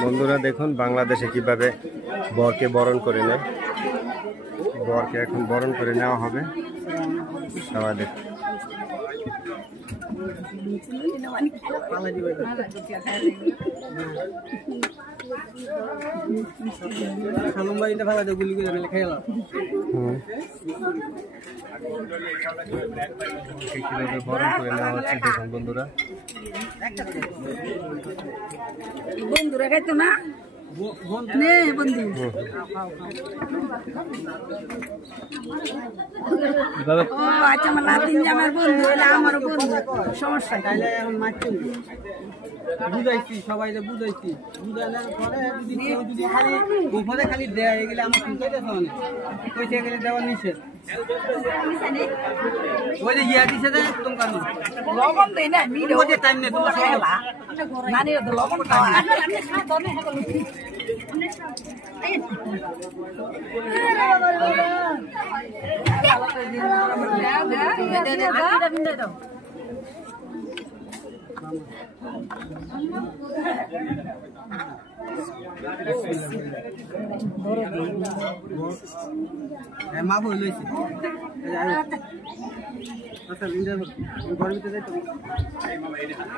বন্ধুরা দেখুন বাংলাদেশে কিভাবে বরকে বরণ করে নেয়। বরকে এখন বরণ করে নেওয়া হবে। সবাই দেখুন। কিভাবে বরণ করে নেওয়া হচ্ছে দেখুন বন্ধুরা। বন্ধুরা খাইতো না নে বন্ধু ও আচ্ছা আমার নাতিন আমার বন্ধু হলে আমারও বন্ধু সমস্যা তাইলে এখন মারছি বুঝাইছি সবাই বুঝাইছি বুঝানোর পরে যদি খালি গোপনে খালি দেয়া এগুলো আমার শুনতে শোনে কইছে গেলে দেওয়া নিষেধ ওই যে ইয়া দিছে যে তোমার লবণ দেই না মিলে ওই যে টাইম নে তোমার খেলা নানি তো লবণ খাওয়া আমি খাতো না মা বই লইছি আচ্ছা লিন্ডার ঘর ভিতরে যাই তো